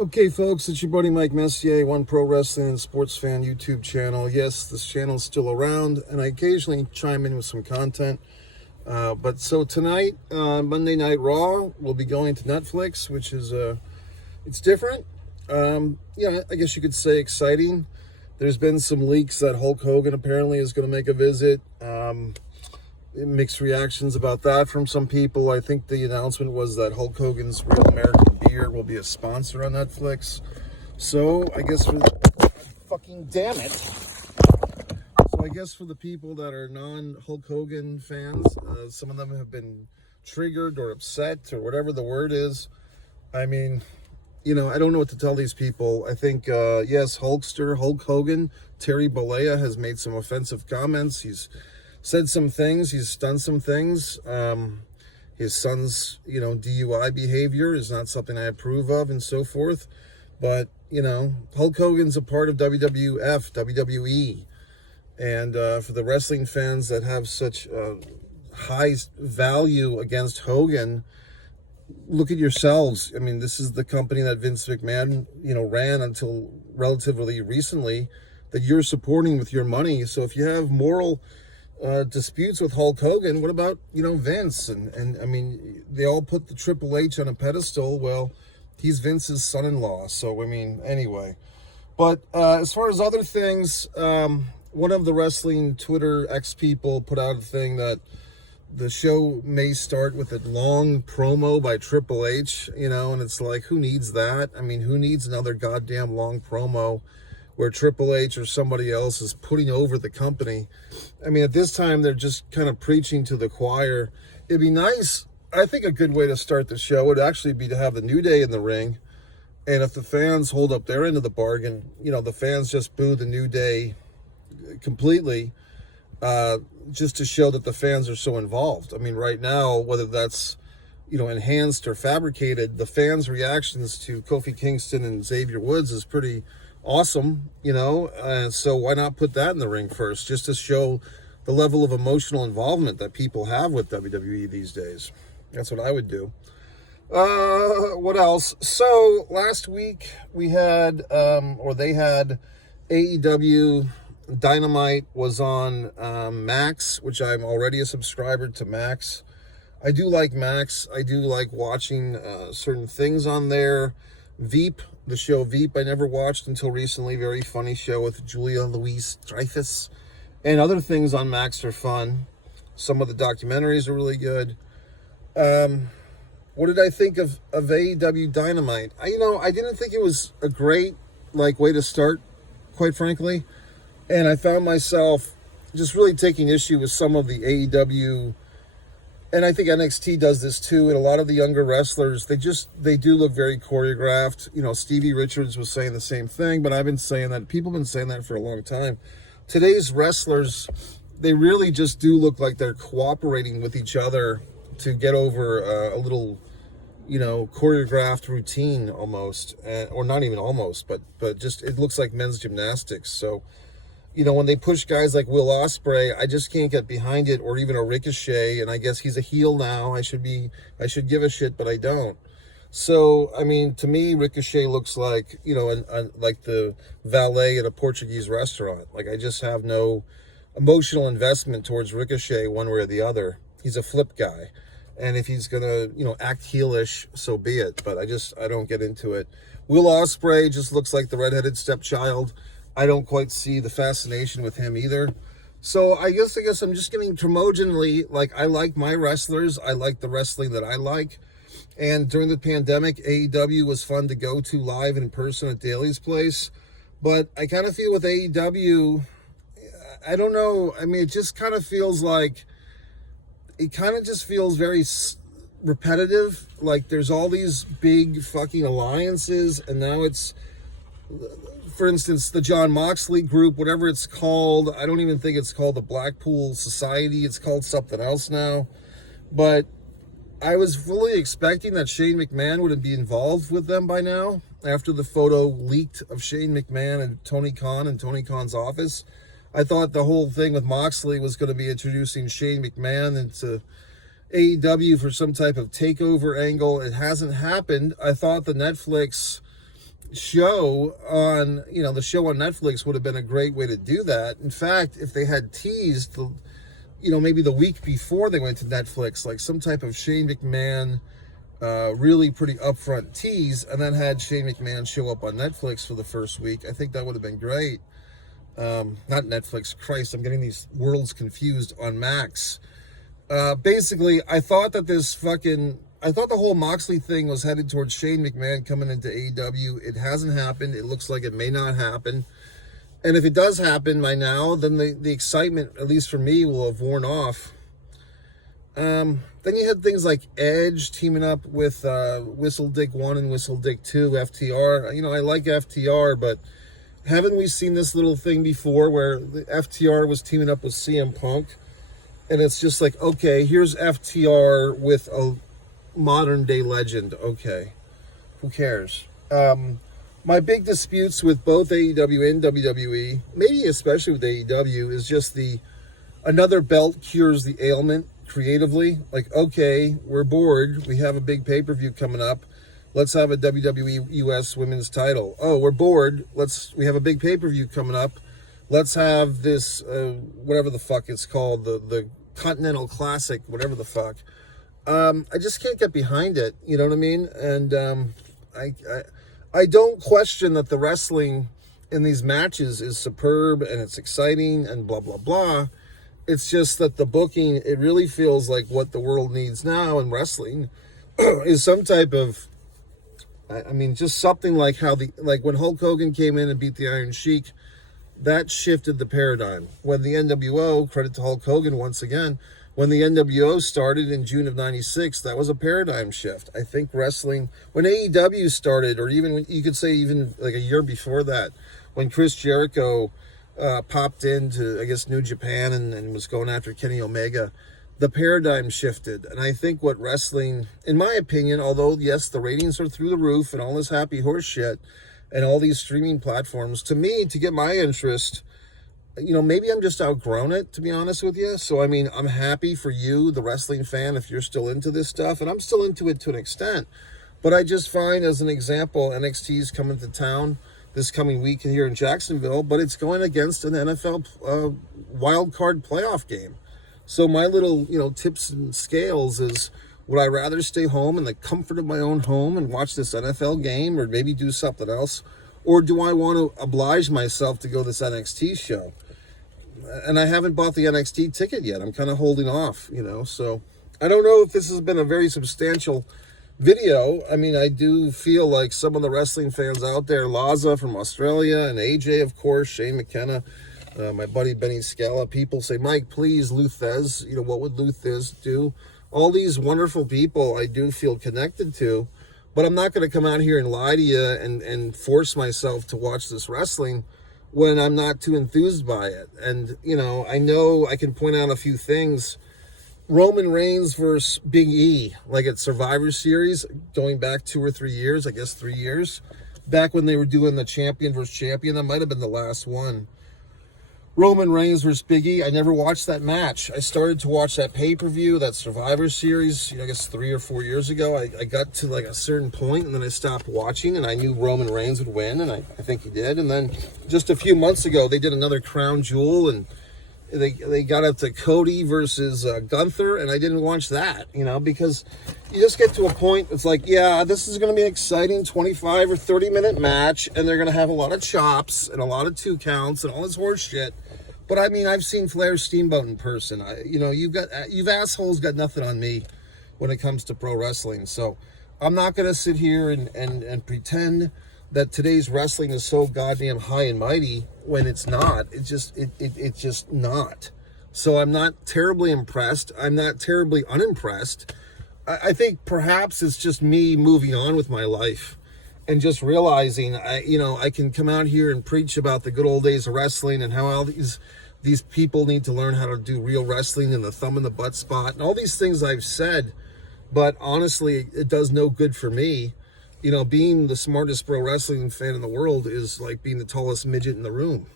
Okay, folks, it's your buddy Mike Messier, One Pro Wrestling and Sports Fan YouTube channel. Yes, this channel is still around, and I occasionally chime in with some content. But so tonight, Monday Night Raw, we'll be going to Netflix, which is, it's different. Yeah, I guess you could say exciting. There's been some leaks that Hulk Hogan apparently is going to make a visit. Mixed reactions about that from some people. I think the announcement was that Hulk Hogan's Real American Beer will be a sponsor on Netflix. So I guess for fucking damn it. So I guess for the people that are non-Hulk Hogan fans, some of them have been triggered or upset or whatever the word is. I mean, you know, I don't know what to tell these people. I think, yes, Hulkster, Hulk Hogan, Terry Bollea has made some offensive comments. He's said some things. He's done some things. His son's, DUI behavior is not something I approve of and so forth. But, Hulk Hogan's a part of WWE. And for the wrestling fans that have such high value against Hogan, look at yourselves. I mean, this is the company that Vince McMahon, ran until relatively recently, that you're supporting with your money. So if you have moral disputes with Hulk Hogan, what about, Vince? And I mean, they all put the Triple H on a pedestal. Well, he's Vince's son-in-law. So, I mean, anyway. But as far as other things, one of the wrestling Twitter X people put out a thing that the show may start with a long promo by Triple H, and it's like, who needs that? I mean, who needs another goddamn long promo where Triple H or somebody else is putting over the company? I mean, at this time, they're just kind of preaching to the choir. It'd be nice. I think a good way to start the show would actually be to have the New Day in the ring. And if the fans hold up their end of the bargain, the fans just boo the New Day completely, just to show that the fans are so involved. I mean, right now, whether that's, enhanced or fabricated, the fans' reactions to Kofi Kingston and Xavier Woods is pretty awesome, so why not put that in the ring first, just to show the level of emotional involvement that people have with WWE these days? That's what I would do. What else? So last week we had, they had AEW Dynamite was on Max, which I'm already a subscriber to Max. I do like Max. I do like watching certain things on there. Veep, the show Veep, I never watched until recently. Very funny show with Julia Louis-Dreyfus. And other things on Max are fun. Some of the documentaries are really good. What did I think of AEW Dynamite? I didn't think it was a great way to start, quite frankly. And I found myself just really taking issue with some of the AEW, and I think NXT does this too, and a lot of the younger wrestlers, they do look very choreographed. Stevie Richards was saying the same thing, but I've been saying that, people have been saying that for a long time. Today's wrestlers, they really just do look like they're cooperating with each other to get over a little, choreographed routine almost, or not even almost, but just, it looks like men's gymnastics. So, when they push guys like Will Ospreay, I just can't get behind it, or even a Ricochet, and I guess he's a heel now. I should give a shit, but I don't. So, I mean, to me, Ricochet looks like, like the valet at a Portuguese restaurant. I just have no emotional investment towards Ricochet one way or the other. He's a flip guy. And if he's going to, act heelish, so be it. But I don't get into it. Will Ospreay just looks like the redheaded stepchild. I don't quite see the fascination with him either. So I guess I'm just getting curmudgeonly. I like my wrestlers. I like the wrestling that I like. And during the pandemic, AEW was fun to go to live in person at Daly's place. But I kind of feel with AEW, I don't know. I mean, it just kind of feels like, it kind of just feels very repetitive. There's all these big fucking alliances, and now it's, for instance, the John Moxley group, whatever it's called. I don't even think it's called the Blackpool Society. It's called something else now. But I was fully expecting that Shane McMahon would be involved with them by now, after the photo leaked of Shane McMahon and Tony Khan in Tony Khan's office. I thought the whole thing with Moxley was going to be introducing Shane McMahon into AEW for some type of takeover angle. It hasn't happened. I thought the Netflix show on, the show on Netflix would have been a great way to do that. In fact, if they had teased, maybe the week before they went to Netflix, like some type of Shane McMahon, really pretty upfront tease, and then had Shane McMahon show up on Netflix for the first week, I think that would have been great. Not Netflix, Christ, I'm getting these worlds confused, on Max. Basically, I thought the whole Moxley thing was headed towards Shane McMahon coming into AEW. It hasn't happened. It looks like it may not happen. And if it does happen by now, then the excitement, at least for me, will have worn off. Then you had things like Edge teaming up with Whistle Dick 1 and Whistle Dick 2, FTR. I like FTR, but haven't we seen this little thing before where the FTR was teaming up with CM Punk? And it's just like, okay, here's FTR with a modern day legend. Okay, who cares? My big disputes with both AEW and WWE, maybe especially with AEW, is just another belt cures the ailment creatively. Like, okay, we're bored. We have a big pay-per-view coming up. Let's have a WWE US women's title. Oh, we're bored. We have a big pay-per-view coming up. Let's have this, whatever the fuck it's called, the Continental Classic, whatever the fuck. I just can't get behind it. You know what I mean? And I don't question that the wrestling in these matches is superb and it's exciting and blah, blah, blah. It's just that the booking, it really feels like what the world needs now in wrestling is some type of, just something like like when Hulk Hogan came in and beat the Iron Sheik, that shifted the paradigm. When the NWO, credit to Hulk Hogan once again, when the NWO started in June of 96, that was a paradigm shift. I think wrestling, when AEW started, or even, you could say even like a year before that, when Chris Jericho popped into, I guess, New Japan and was going after Kenny Omega, the paradigm shifted. And I think what wrestling, in my opinion, although, yes, the ratings are through the roof and all this happy horse shit and all these streaming platforms, to me, to get my interest, maybe I'm just outgrown it, to be honest with you. So, I'm happy for you, the wrestling fan, if you're still into this stuff. And I'm still into it to an extent. But I just find, as an example, NXT's coming to town this coming week here in Jacksonville, but it's going against an NFL wild card playoff game. So my little, tips and scales is, would I rather stay home in the comfort of my own home and watch this NFL game, or maybe do something else? Or do I want to oblige myself to go to this NXT show? And I haven't bought the NXT ticket yet. I'm kind of holding off, So I don't know if this has been a very substantial video. I do feel like some of the wrestling fans out there, Laza from Australia and AJ, of course, Shane McKenna, my buddy Benny Scala, people say, Mike, please, Luthez, what would Luthez do? All these wonderful people I do feel connected to, but I'm not going to come out here and lie to you and force myself to watch this wrestling when I'm not too enthused by it. And, I know I can point out a few things. Roman Reigns versus Big E, like at Survivor Series, going back 2 or 3 years, I guess 3 years, back when they were doing the champion versus champion, that might have been the last one. Roman Reigns versus Big E, I never watched that match. I started to watch that pay-per-view, that Survivor Series, I guess 3 or 4 years ago. I got to like a certain point and then I stopped watching, and I knew Roman Reigns would win, and I think he did. And then just a few months ago, they did another Crown Jewel, and they got up to Cody versus Gunther, and I didn't watch that, because you just get to a point, it's like, yeah, this is going to be an exciting 25 or 30-minute match, and they're going to have a lot of chops and a lot of 2 counts and all this horse shit. But, I've seen Flair Steamboat in person. You've assholes got nothing on me when it comes to pro wrestling. So I'm not going to sit here and pretend that today's wrestling is so goddamn high and mighty when it's not. It's just not. So I'm not terribly impressed. I'm not terribly unimpressed. I think perhaps it's just me moving on with my life and just realizing I can come out here and preach about the good old days of wrestling and how all these people need to learn how to do real wrestling and the thumb in the butt spot and all these things I've said. But honestly, it does no good for me. Being the smartest pro wrestling fan in the world is like being the tallest midget in the room.